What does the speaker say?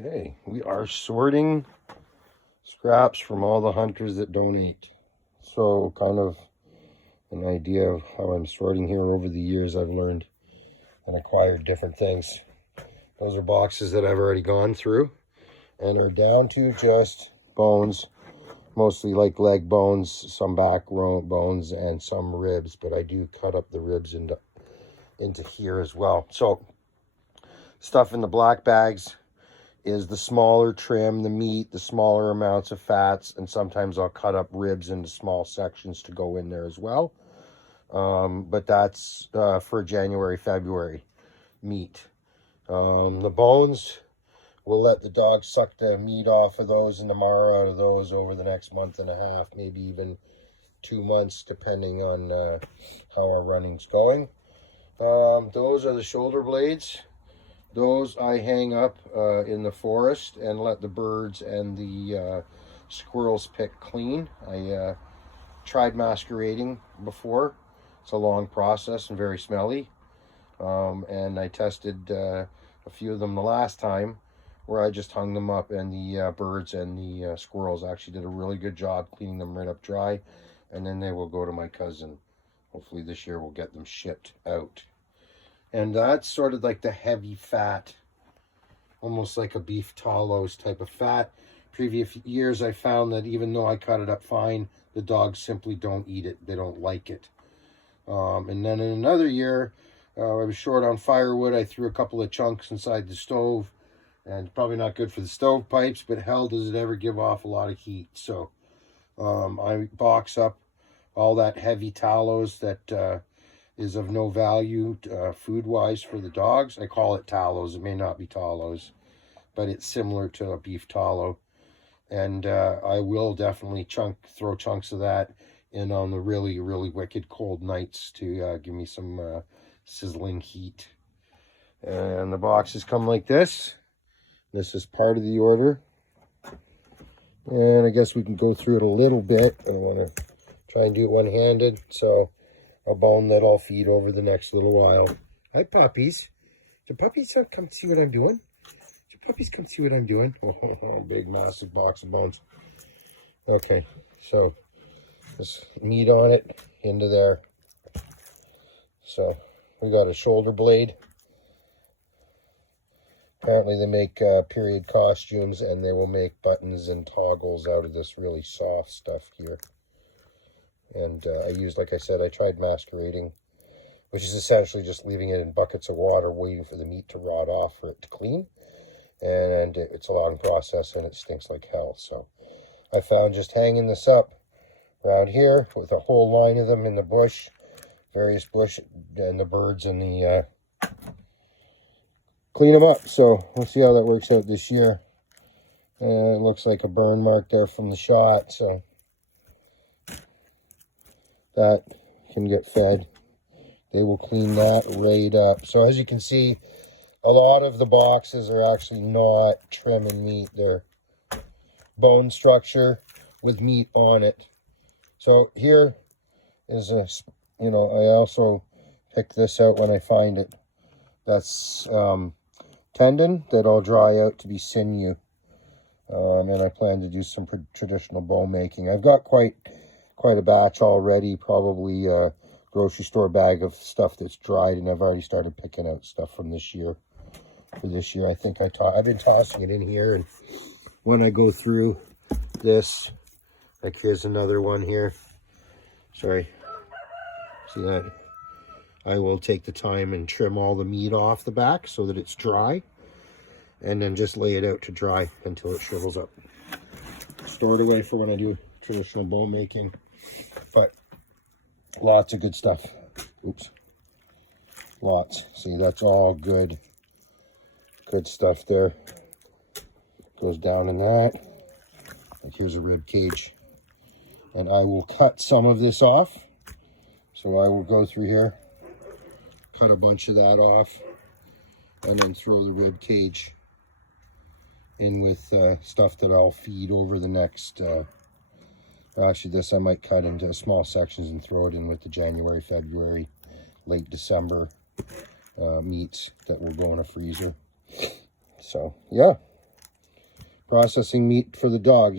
Okay, we are sorting scraps from all the hunters that donate. So kind of an idea of how I'm sorting here. Over the years I've learned and acquired different things. Those are boxes that I've already gone through and are down to just bones, mostly like leg bones, some back bones, and some ribs, but I do cut up the ribs into here as well. So stuff in the black bags is the smaller trim, the meat, the smaller amounts of fats, and sometimes I'll cut up ribs into small sections to go in there as well. But that's for January, February meat. The bones, we'll let the dog suck the meat off of those and the marrow out of those over the next month and a half, maybe even 2 months, depending on how our running's going. Those are the shoulder blades. Those I hang up in the forest and let the birds and the squirrels pick clean. I tried masquerading before. It's a long process and very smelly. And I tested a few of them the last time where I just hung them up, and the birds and the squirrels actually did a really good job cleaning them right up dry. And then they will go to my cousin. Hopefully this year we'll get them shipped out. And that's sort of like the heavy fat, almost like a beef talos type of fat. Previous years I found that even though I cut it up fine, the dogs simply don't eat it. They don't like it. And then in another year, I was short on firewood. I threw a couple of chunks inside the stove. And it's probably not good for the stovepipes, but hell, does it ever give off a lot of heat. So I box up all that heavy talos that is of no value food-wise for the dogs. I call it talos. It may not be talos, but it's similar to a beef tallow. And I will definitely throw chunks of that in on the really, really wicked cold nights to give me some sizzling heat. And the boxes come like this. This is part of the order. And I guess we can go through it a little bit. I want to try and do it one-handed. So a bone that I'll feed over the next little while. Hi, puppies. Do puppies come see what I'm doing? Do puppies come see what I'm doing? Oh, big, massive box of bones. Okay, so this meat on it, into there. So we got a shoulder blade. Apparently they make period costumes, and they will make buttons and toggles out of this really soft stuff here. And I used, like I said, I tried masquerading, which is essentially just leaving it in buckets of water, waiting for the meat to rot off for it to clean. And it's a long process, and it stinks like hell. So I found just hanging this up around here with a whole line of them in the bush, various bush, and the birds and the clean them up. So we'll see how that works out this year. It looks like a burn mark there from the shot, so that can get fed. They will clean that right up. So as you can see, a lot of the boxes are actually not trim and meat. They're bone structure with meat on it. So here is a, I also pick this out when I find it. That's tendon that I'll dry out to be sinew. And I plan to do some traditional bone making. I've got quite a batch already, probably a grocery store bag of stuff that's dried, and I've already started picking out stuff from this year. For this year, I think I've been tossing it in here, and when I go through this, like here's another one here. Sorry, see that? I will take the time and trim all the meat off the back so that it's dry, and then just lay it out to dry until it shrivels up. Store it away for when I do traditional bone making. But lots of good stuff. Oops. Lots. See, that's all good stuff there. Goes down in that. And here's a rib cage. And I will cut some of this off. So I will go through here, cut a bunch of that off, and then throw the rib cage in with stuff that I'll feed over the next actually this I might cut into small sections and throw it in with the January, February, late December meats that will go in a freezer. So yeah, processing meat for the dog.